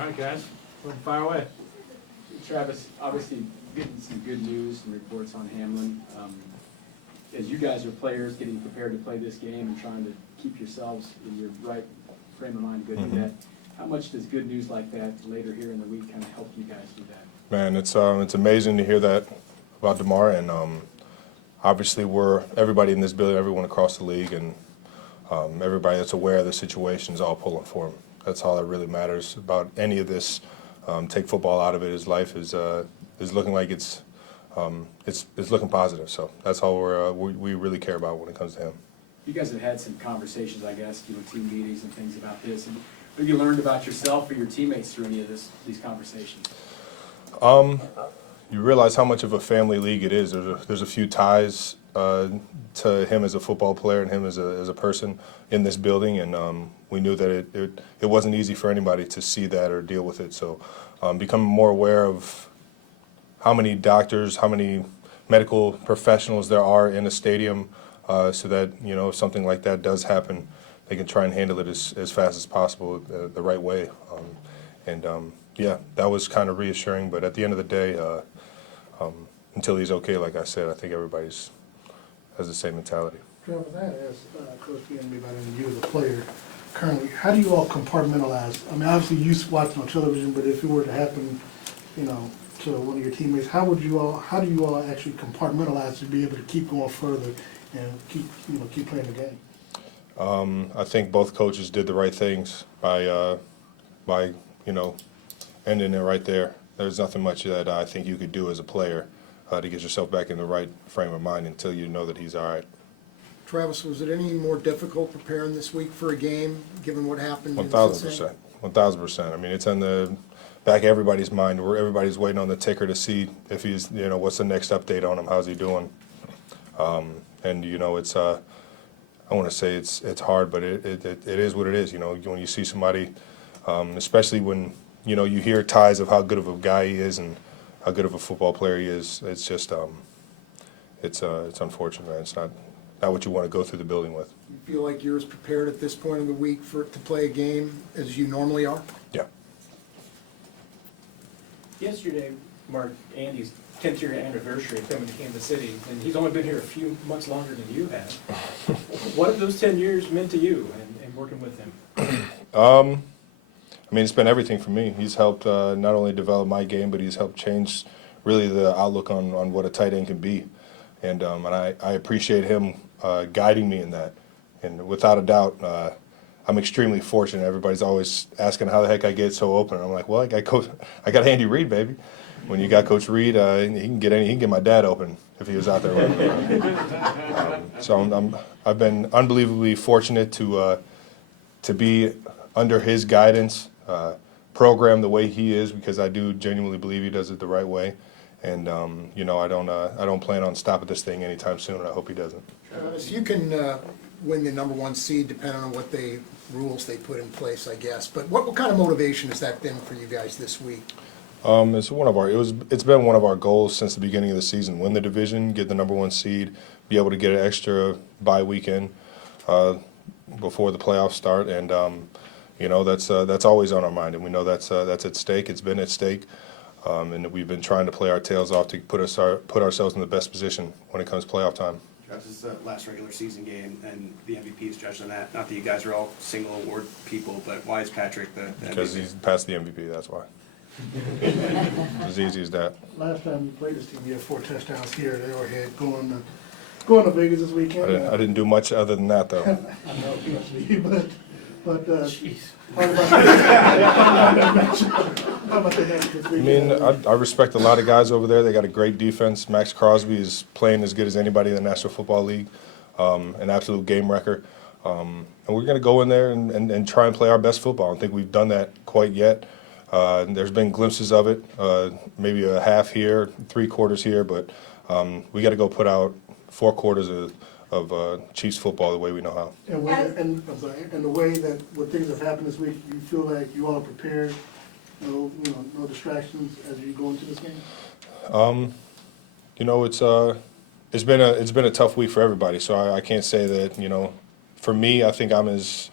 All right, guys, fire away. Travis, obviously getting some good news and reports on Hamlin. As you guys are players getting prepared to play this game and trying to keep yourselves in your right frame of mind, good to do that. How much does good news like that later here in the week kind of help you guys do that? Man, it's amazing to hear that about Damar, and obviously everybody in this building, everyone across the league, and everybody that's aware of the situation is all pulling for him. That's all that really matters about any of this. Take football out of it. His life is looking like it's looking positive. So that's all we really care about when it comes to him. You guys have had some conversations, I guess, team meetings and things about this. And what have you learned about yourself or your teammates through any of these conversations? You realize how much of a family league it is. There's a few ties to him as a football player and him as a person in this building, and we knew that it wasn't easy for anybody to see that or deal with it. So becoming more aware of how many doctors, how many medical professionals there are in a stadium, so that if something like that does happen, they can try and handle it as fast as possible the right way. Yeah, that was kind of reassuring. But at the end of the day, until he's okay, like I said, I think everybody's has the same mentality. Travis, I had asked Coach Ian about it, and you as a player currently, how do you all compartmentalize? I mean, obviously you watch on television, but if it were to happen, to one of your teammates, how do you all actually compartmentalize to be able to keep going further and keep playing the game? I think both coaches did the right things by ending it right there. There's nothing much that I think you could do as a player to get yourself back in the right frame of mind until you know that he's all right. Travis, was it any more difficult preparing this week for a game, given what happened? 1,000%. 1,000%. I mean, it's on the back of everybody's mind where everybody's waiting on the ticker to see if he's, what's the next update on him, how's he doing. It's, I want to say it's hard, but it is what it is. When you see somebody, especially when, you hear ties of how good of a guy he is and how good of a football player he is, it's just, it's unfortunate, man. It's not what you want to go through the building with. You feel like you're as prepared at this point of the week to play a game as you normally are? Yeah. Yesterday marked Andy's 10th year anniversary of coming to Kansas City, and he's only been here a few months longer than you have. What have those 10 years meant to you and working with him? I mean, it's been everything for me. He's helped not only develop my game, but he's helped change really the outlook on what a tight end can be. And I appreciate him guiding me in that. And without a doubt, I'm extremely fortunate. Everybody's always asking how the heck I get so open. I'm like, well, I got Andy Reid, baby. When you got Coach Reid, he can get my dad open if he was out there. I've been unbelievably fortunate to be under his guidance, program the way he is, because I do genuinely believe he does it the right way. And I don't plan on stopping this thing anytime soon, and I hope he doesn't. Travis, you can win the number 1 seed depending on what rules they put in place, I guess. But what kind of motivation has that been for you guys this week? It's been one of our goals since the beginning of the season. Win the division, get the number 1 seed, be able to get an extra bye weekend before the playoffs start, and that's always on our mind, and we know that's at stake. It's been at stake, and we've been trying to play our tails off to put ourselves in the best position when it comes to playoff time. This is the last regular season game, and the MVP is judged on that. Not that you guys are all single award people, but why is Patrick the Because MVP? he's passed the MVP, that's why. As easy as that. Last time you played this team, you had 4 touchdowns here at Arrowhead. Going to Vegas this weekend. I didn't do much other than that, though. I know, but Jeez. how about the next this I weekend? mean, I respect a lot of guys over there. They got a great defense. Max Crosby is playing as good as anybody in the National Football League, an absolute game wrecker. And we're going to go in there and try and play our best football. I don't think we've done that quite yet. There's been glimpses of it, maybe a half here, 3 quarters here, but we got to go put out 4 quarters of Chiefs football the way we know how. And the way that what things have happened this week, you feel like you all are prepared. No distractions as you go into this game. It's been a tough week for everybody. So I can't say that. For me, I think I'm as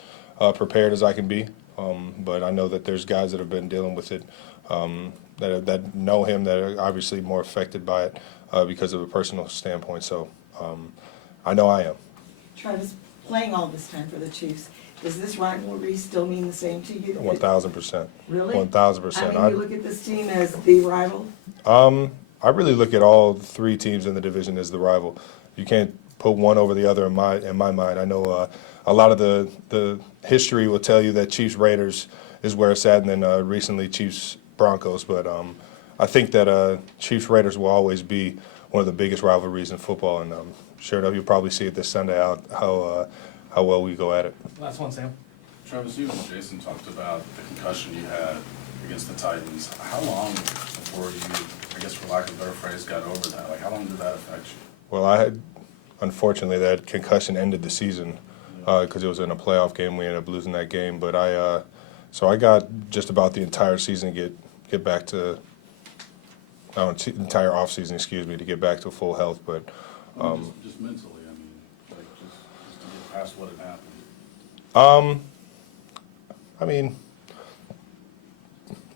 prepared as I can be. But I know that there's guys that have been dealing with it, that know him, that are obviously more affected by it because of a personal standpoint. So I know I am. Travis, playing all this time for the Chiefs, does this rivalry still mean the same to you? 1,000%. Really? 1,000%. I mean, you look at this team as the rival? I really look at all three teams in the division as the rival. You can't put one over the other in my mind. I know a lot of the history will tell you that Chiefs Raiders is where it's at, and then recently Chiefs Broncos. But I think that Chiefs Raiders will always be one of the biggest rivalries in football, and sure enough, you'll probably see it this Sunday out how well we go at it. Last one, Sam. Travis, you and Jason talked about the concussion you had against the Titans. How long before you, I guess for lack of a better phrase, got over that? Like, how long did that affect you? Well, unfortunately, that concussion ended the season because it was in a playoff game. We ended up losing that game. But so I got just about the entire season to get back to, entire off season, excuse me, to get back to full health. But Just mentally, I mean, like just to get past what had happened. I mean,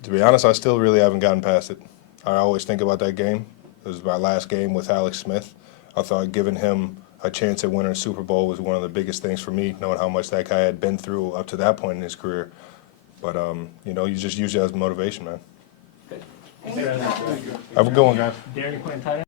to be honest, I still really haven't gotten past it. I always think about that game. It was my last game with Alex Smith. I thought giving him a chance at winning a Super Bowl was one of the biggest things for me, knowing how much that guy had been through up to that point in his career. But, you just use it as motivation, man. Thank you. Have a good one, guys. Darren, you playing tight end?